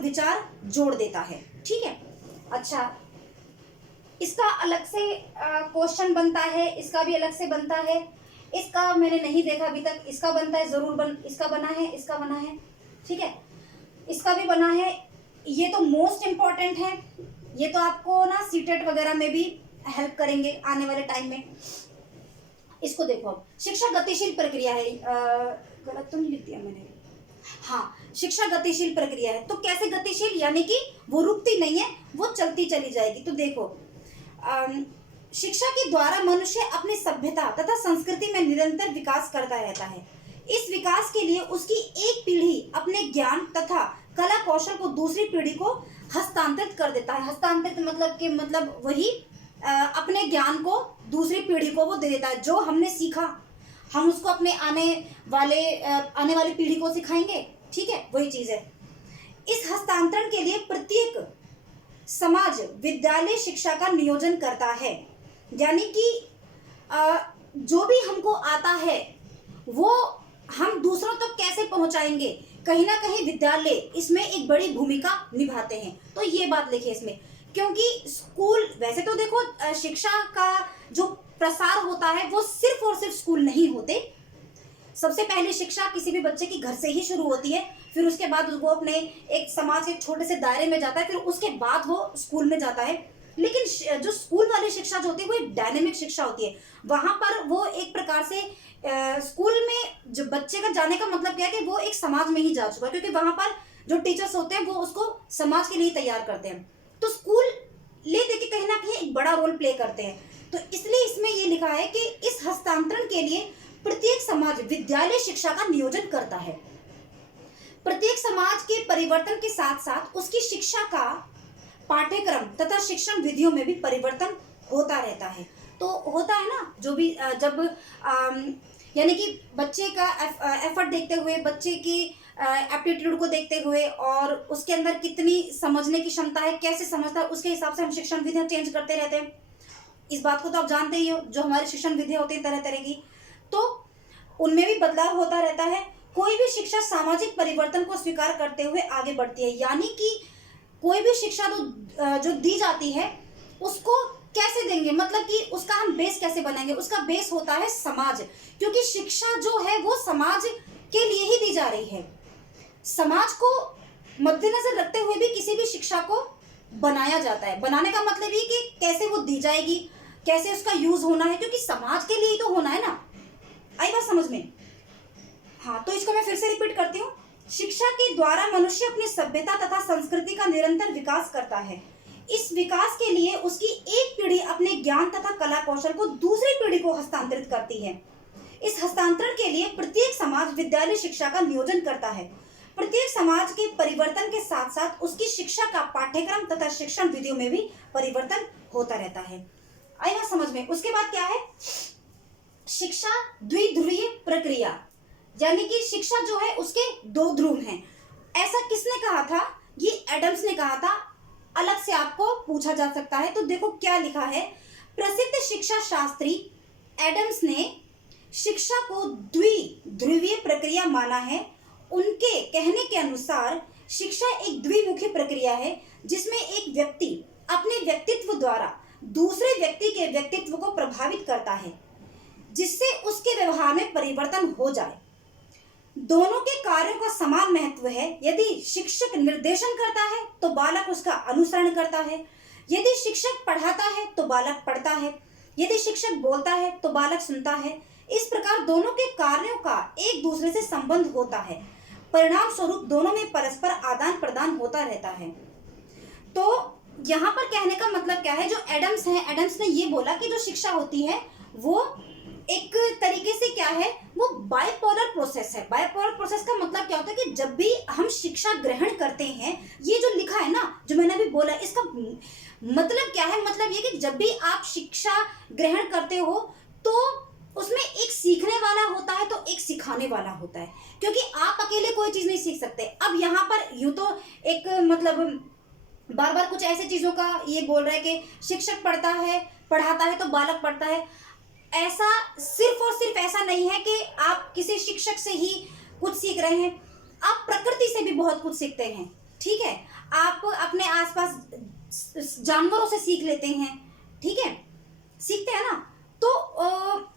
विचार जोड़ देता है। ठीक है, अच्छा इसका अलग से क्वेश्चन बनता है, इसका भी अलग से बनता है। इसका मैंने नहीं देखा अभी तक, इसका बनता है जरूर इसका बना है, इसका बना है। ठीक है, इसका भी बना है। ये तो मोस्ट इम्पॉर्टेंट है, ये तो आपको ना सीटेट वगैरह में भी हेल्प करेंगे आने वाले टाइम में। इसको देखो, अब शिक्षा गतिशील प्रक्रिया है। गलत तो नहीं लिख दिया मैंने? हाँ, शिक्षा गतिशील प्रक्रिया है। तो कैसे गतिशील, यानी कि वो रुकती नहीं है, वो चलती चली जाएगी। तो देखो, शिक्षा के द्वारा मनुष्य अपनी सभ्यता तथा संस्कृति में निरंतर विकास करता रहता है। इस विकास के लिए उसकी एक पीढ़ी अपने ज्ञान तथा कला कौशल को दूसरी पीढ़ी को हस्तांतरित कर देता है। हस्तांतरित मतलब कि मतलब वही अपने ज्ञान को दूसरी पीढ़ी को वो दे देता है। जो हमने सीखा हम उसको अपने आने वाली पीढ़ी को सिखाएंगे। ठीक है, वही चीज है। इस हस्तांतरण के लिए प्रत्येक समाज विद्यालय शिक्षा का नियोजन करता है, यानी कि जो भी हमको आता है वो हम दूसरों तक कैसे पहुंचाएंगे, कहीं ना कहीं विद्यालय इसमें एक बड़ी भूमिका निभाते हैं। तो ये बात लिखिए इसमें, क्योंकि स्कूल, वैसे तो देखो शिक्षा का जो प्रसार होता है वो सिर्फ और सिर्फ स्कूल नहीं होते। सबसे पहले शिक्षा किसी भी बच्चे की घर से ही शुरू होती है, फिर उसके बाद वो अपने एक समाज के छोटे से दायरे में जाता है, फिर उसके बाद वो स्कूल में जाता है। लेकिन जो स्कूल वाली शिक्षा जो होती है वो एक डायनेमिक शिक्षा होती है। वहां पर वो एक प्रकार से स्कूल में जो बच्चे का जाने का मतलब क्या है कि वो एक समाज में ही जा चुका है, क्योंकि वहां पर जो टीचर्स होते हैं वो उसको समाज के लिए तैयार करते हैं। तो स्कूल ले देके कहीं ना कहीं एक बड़ा रोल प्ले करते हैं। तो इसलिए इसमें ये लिखा है कि इस हस्तांतरण के लिए प्रत्येक समाज विद्यालय शिक्षा का नियोजन करता है। प्रत्येक समाज के परिवर्तन के साथ साथ उसकी शिक्षा का पाठ्यक्रम तथा शिक्षण विधियों में भी परिवर्तन होता रहता है। तो होता है ना, जो भी जब यानी कि बच्चे का एफर्ट देखते हुए, बच्चे की एप्टीट्यूड को देखते हुए और उसके अंदर कितनी समझने की क्षमता है, कैसे समझता है, उसके हिसाब से हम शिक्षण विधियां चेंज करते रहते हैं। इस बात को तो आप जानते ही हो, जो हमारी शिक्षण विधियां होती है तरह तरह की, तो उनमें भी बदलाव होता रहता है। कोई भी शिक्षा सामाजिक परिवर्तन को स्वीकार करते हुए आगे बढ़ती है, यानी कि कोई भी शिक्षा जो दी जाती है उसको कैसे देंगे, मतलब कि उसका हम बेस कैसे बनाएंगे। उसका बेस होता है समाज, क्योंकि शिक्षा जो है वो समाज के लिए ही दी जा रही है। समाज को मद्देनजर रखते हुए भी किसी भी शिक्षा को बनाया जाता है। बनाने का मतलब ये कि कैसे वो दी जाएगी, कैसे उसका यूज होना है, क्योंकि समाज के लिए ही तो होना है ना। आई बात समझ में? हाँ, तो इसको मैं फिर से रिपीट करती हूँ। शिक्षा के द्वारा मनुष्य अपनी सभ्यता तथा संस्कृति का निरंतर विकास करता है। इस विकास के लिए उसकी एक पीढ़ी अपने ज्ञान तथा कला कौशल को दूसरी पीढ़ी को हस्तांतरित करती है। इस हस्तांतरण के लिए प्रत्येक समाज विद्यालय शिक्षा का नियोजन करता है। प्रत्येक समाज के परिवर्तन के साथ साथ उसकी शिक्षा का पाठ्यक्रम तथा शिक्षण विधियों में भी परिवर्तन होता रहता है। आई बात समझ में? उसके बाद क्या है? शिक्षा द्विध्रुवीय प्रक्रिया, यानी कि शिक्षा जो है उसके दो ध्रुव हैं। ऐसा किसने कहा था? ये एडम्स ने कहा था। अलग से आपको पूछा जा सकता है। तो देखो क्या लिखा है। प्रसिद्ध शिक्षा शास्त्री एडम्स ने शिक्षा को द्विध्रुवीय प्रक्रिया माना है। उनके कहने के अनुसार शिक्षा एक द्विमुखी प्रक्रिया है, जिसमें एक व्यक्ति अपने व्यक्तित्व द्वारा दूसरे व्यक्ति के व्यक्तित्व को प्रभावित करता है, जिससे उसके व्यवहार में परिवर्तन हो जाए। दोनों के कार्यों का समान महत्व है। यदि शिक्षक निर्देशन करता है तो बालक उसका अनुसरण करता है। यदि शिक्षक पढ़ाता है तो बालक पढ़ता है। यदि शिक्षक बोलता है तो बालक सुनता है। इस प्रकार दोनों के कार्यों का एक दूसरे से संबंध होता है। परिणाम स्वरूप दोनों में परस्पर आदान प्रदान होता रहता है। तो यहाँ पर कहने का मतलब क्या है? जो एडम्स है, एडम्स ने ये बोला कि जो शिक्षा होती है वो एक तरीके से क्या है, वो बाइपोलर प्रोसेस है। बाइपोलर प्रोसेस का मतलब क्या होता है कि जब भी हम शिक्षा ग्रहण करते हैं, ये जो लिखा है ना, जो मैंने अभी बोला, इसका मतलब क्या है? मतलब ये कि जब भी आप शिक्षा ग्रहण करते हो तो उसमें एक सीखने वाला होता है तो एक सिखाने वाला होता है, क्योंकि आप अकेले कोई चीज नहीं सीख सकते। अब यहाँ पर यूं तो एक मतलब बार बार कुछ ऐसे चीजों का ये बोल रहा है कि शिक्षक पढ़ाता है तो बालक पढ़ता है। ऐसा सिर्फ और सिर्फ ऐसा नहीं है कि आप किसी शिक्षक से ही कुछ सीख रहे हैं, आप प्रकृति से भी बहुत कुछ सीखते हैं। ठीक है, आप अपने आसपास जानवरों से सीख लेते हैं, ठीक है, सीखते हैं ना। तो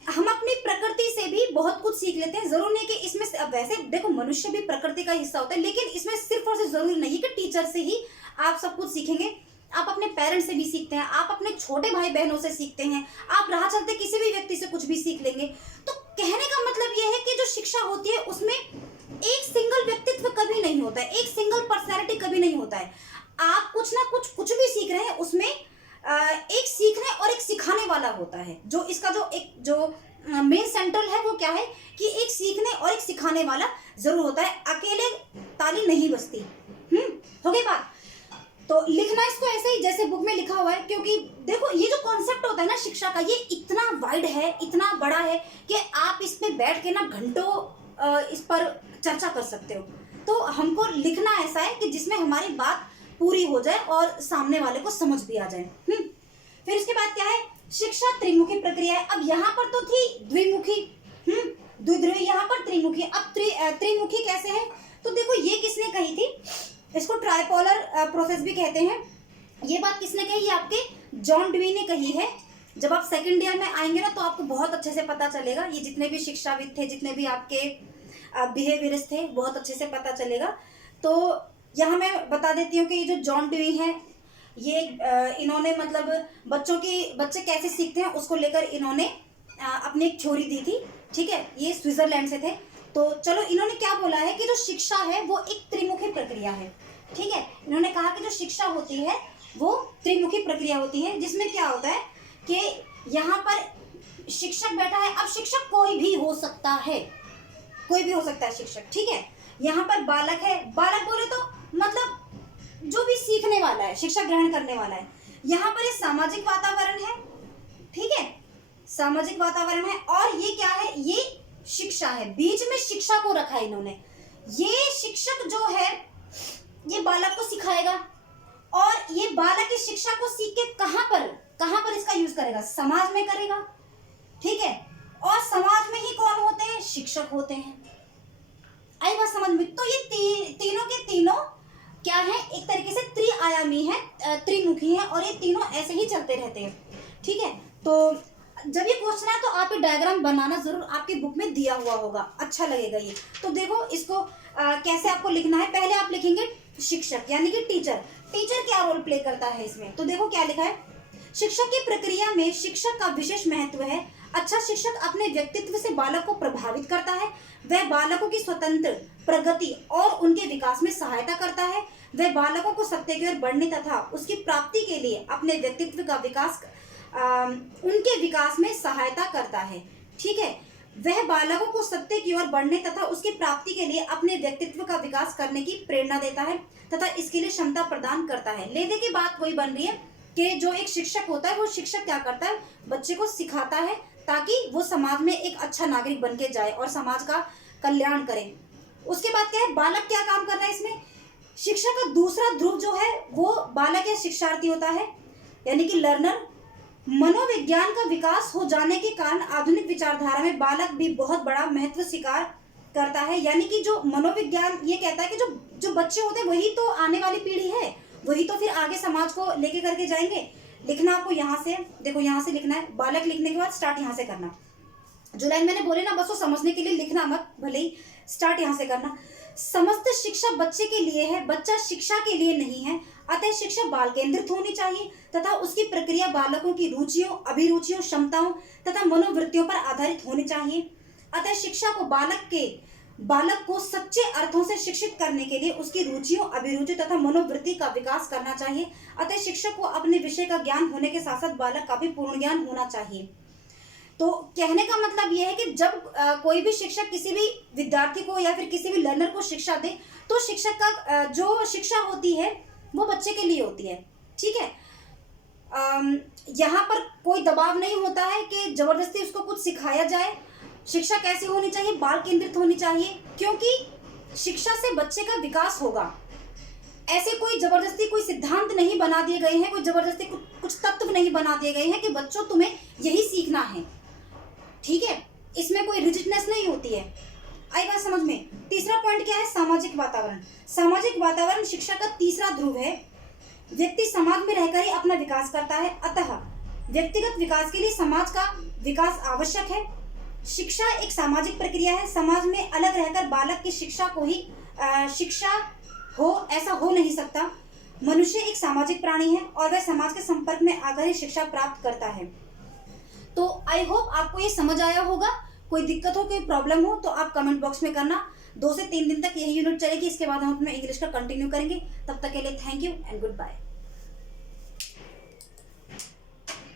हम अपनी प्रकृति से भी बहुत कुछ सीख लेते हैं। जरूर नहीं कि इसमें वैसे देखो मनुष्य भी प्रकृति का हिस्सा होता है, लेकिन इसमें सिर्फ और सिर्फ जरूरी नहीं है कि टीचर से ही आप सब कुछ सीखेंगे। आप अपने पेरेंट्स से भी सीखते हैं, आप अपने छोटे भाई बहनों से सीखते हैं, आप राह चलते किसी भी व्यक्ति से कुछ भी सीख लेंगे। तो कहने का मतलब यह है कि जो शिक्षा होती है उसमें एक सिंगल व्यक्तित्व कभी नहीं होता है, एक सिंगल पर्सनैलिटी कभी नहीं होता है। आप कुछ ना कुछ भी सीख रहे हैं, उसमें एक सीखने और एक सिखाने वाला होता है। जो इसका जो मेन सेंट्रल है वो क्या है कि एक सीखने और एक सिखाने वाला जरूर होता है, अकेले ताली नहीं बजती। हो गई बात। तो लिखना इसको ऐसे ही जैसे बुक में लिखा हुआ है, क्योंकि देखो ये जो कॉन्सेप्ट होता है ना शिक्षा का, ये इतना वाइड है, इतना बड़ा है कि आप इस पे बैठ के ना घंटों इस पर चर्चा कर सकते हो। तो हमको लिखना ऐसा है कि जिसमें हमारी बात पूरी हो जाए और सामने वाले को समझ भी आ जाए। फिर इसके बाद क्या है, शिक्षा त्रिमुखी प्रक्रिया है। अब यहाँ पर तो थी द्विमुखी, द्विध्रुवी, यहाँ पर त्रिमुखी। अब त्रिमुखी कैसे है, तो देखो ये किसने कही थी, इसको ट्राइपोलर प्रोसेस भी कहते हैं। ये बात किसने कही, ये आपके जॉन डेवी ने कही है। जब आप सेकंड ईयर में आएंगे ना तो आपको बहुत अच्छे से पता चलेगा, ये जितने भी शिक्षाविद थे, जितने भी आपके बिहेवियरिस्ट थे, बहुत अच्छे से पता चलेगा। तो यहाँ मैं बता देती हूँ कि ये जो जॉन डेवी हैं, ये इन्होंने मतलब बच्चे कैसे सीखते हैं उसको लेकर इन्होंने अपनी एक थ्योरी दी थी, ठीक है। ये स्विट्जरलैंड से थे। तो चलो इन्होंने क्या बोला है कि जो शिक्षा है वो एक त्रिमुखी प्रक्रिया है, ठीक है। इन्होंने कहा कि जो शिक्षा होती है वो त्रिमुखी प्रक्रिया होती है, जिसमें क्या होता है कि यहाँ पर शिक्षक बैठा है। अब शिक्षक कोई भी हो सकता है, कोई भी हो सकता है शिक्षक, ठीक है। यहाँ पर बालक है, बालक बोले तो मतलब जो भी सीखने वाला है, शिक्षा ग्रहण करने वाला है। यहाँ पर ये सामाजिक वातावरण है, ठीक है, सामाजिक वातावरण है। और ये क्या है, ये शिक्षा है, बीच में शिक्षा को रखा है इन्होंने। ये शिक्षक जो है ये बालक को सिखाएगा, और ये बालक इस शिक्षा को सीख के कहाँ पर इसका यूज करेगा, समाज में करेगा, ठीक है। और समाज में ही कौन होते हैं, शिक्षक होते हैं। आई बात समझ में। तो ये तीनों के तीनों क्या है, एक तरीके से त्रिआयामी है, त्रिमुखी है, और ये तीनों ऐसे ही चलते रहते हैं, ठीक है। तो जब ये क्वेश्चन है तो आप ये डायग्राम बनाना जरूर, आपकी बुक में दिया हुआ होगा, अच्छा लगेगा ये। तो देखो इसको कैसे आपको लिखना है। पहले आप लिखेंगे शिक्षक यानी कि टीचर। टीचर क्या रोल प्ले करता है इसमें, तो देखो क्या लिखा है, शिक्षक की प्रक्रिया में शिक्षक का विशेष महत्व है। अच्छा शिक्षक अपने व्यक्तित्व से बालक को प्रभावित करता है। वह बालकों की स्वतंत्र प्रगति और उनके विकास में सहायता करता है। वह बालकों को सत्य की ओर बढ़ने तथा उसकी प्राप्ति के लिए अपने व्यक्तित्व का विकास उनके विकास में सहायता करता है, ठीक है। वह बालकों को सत्य की ओर बढ़ने तथा उसकी प्राप्ति के लिए अपने व्यक्तित्व का विकास करने की प्रेरणा देता है तथा इसके लिए क्षमता प्रदान करता है। लेने की बात वही बन रही है कि जो एक शिक्षक होता है वो शिक्षक क्या करता है, बच्चे को सिखाता है ताकि वो समाज में एक अच्छा नागरिक बन के जाए और समाज का कल्याण करे। उसके बाद क्या है, बालक क्या काम कर रहा है इसमें, शिक्षा का दूसरा ध्रुव जो है वो बालक या शिक्षार्थी होता है, यानी कि लर्नर। मनोविज्ञान का विकास हो जाने के कारण आधुनिक विचारधारा में बालक भी बहुत बड़ा महत्व स्वीकार करता है। यानी कि जो मनोविज्ञान ये कहता है कि जो बच्चे होते हैं वही तो आने वाली पीढ़ी है, वही तो फिर आगे समाज को लेके करके जाएंगे। लिखना आपको यहाँ से, देखो यहाँ से लिखना है, बालक लिखने के बाद स्टार्ट यहाँ से करना। जो लाइन मैंने बोले ना बस वो समझने के लिए लिखना मत, भले ही स्टार्ट यहाँ से करना। समस्त शिक्षा बच्चे के लिए है, बच्चा शिक्षा के लिए नहीं है। अतः शिक्षा बाल केंद्रित होनी चाहिए तथा उसकी प्रक्रिया बालकों की रुचियों, अभिरुचियों, क्षमताओं तथा मनोवृत्तियों पर आधारित होनी चाहिए। अतः शिक्षा को बालक को सच्चे अर्थों से शिक्षित करने के लिए उसकी रुचियों, अभिरुचि तथा मनोवृत्ति का विकास करना चाहिए। अतः शिक्षक को अपने विषय का ज्ञान होने के साथ साथ बालक का भी पूर्ण ज्ञान होना चाहिए। तो कहने का मतलब यह है कि जब कोई भी शिक्षक किसी भी विद्यार्थी को या फिर किसी भी लर्नर को शिक्षा दे तो शिक्षक का जो शिक्षा होती है वो बच्चे के लिए होती है, ठीक है। यहाँ पर कोई दबाव नहीं होता है कि जबरदस्ती उसको कुछ सिखाया जाए। शिक्षा कैसी होनी चाहिए, बाल केंद्रित होनी चाहिए, क्योंकि शिक्षा से बच्चे का विकास होगा। ऐसे कोई जबरदस्ती कोई सिद्धांत नहीं बना दिए गए हैं, कोई जबरदस्ती कुछ तत्व नहीं बना दिए गए हैं कि बच्चों तुम्हें यही सीखना है, ठीक है। इसमें कोई रिजिडनेस नहीं होती है। आई बात समझ में। तीसरा पॉइंट क्या है? सामाजिक वातावरण। सामाजिक वातावरण शिक्षा का तीसरा ध्रुव है। व्यक्ति समाज में रहकर ही अपना विकास करता है, अतः व्यक्तिगत विकास के लिए समाज का विकास आवश्यक है। शिक्षा एक सामाजिक प्रक्रिया है। समाज में अलग रहकर बालक की शिक्षा को ही शिक्षा हो, ऐसा हो नहीं सकता। मनुष्य एक सामाजिक प्राणी है और वह समाज के संपर्क में आकर ही शिक्षा प्राप्त करता है। तो आई होप आपको ये समझ आया होगा। कोई दिक्कत हो, कोई प्रॉब्लम हो तो आप कमेंट बॉक्स में करना। 2 से 3 दिन तक यही यूनिट चलेगी, इसके बाद हम अपने इंग्लिश का कंटिन्यू करेंगे। तब तक के लिए thank you and good bye.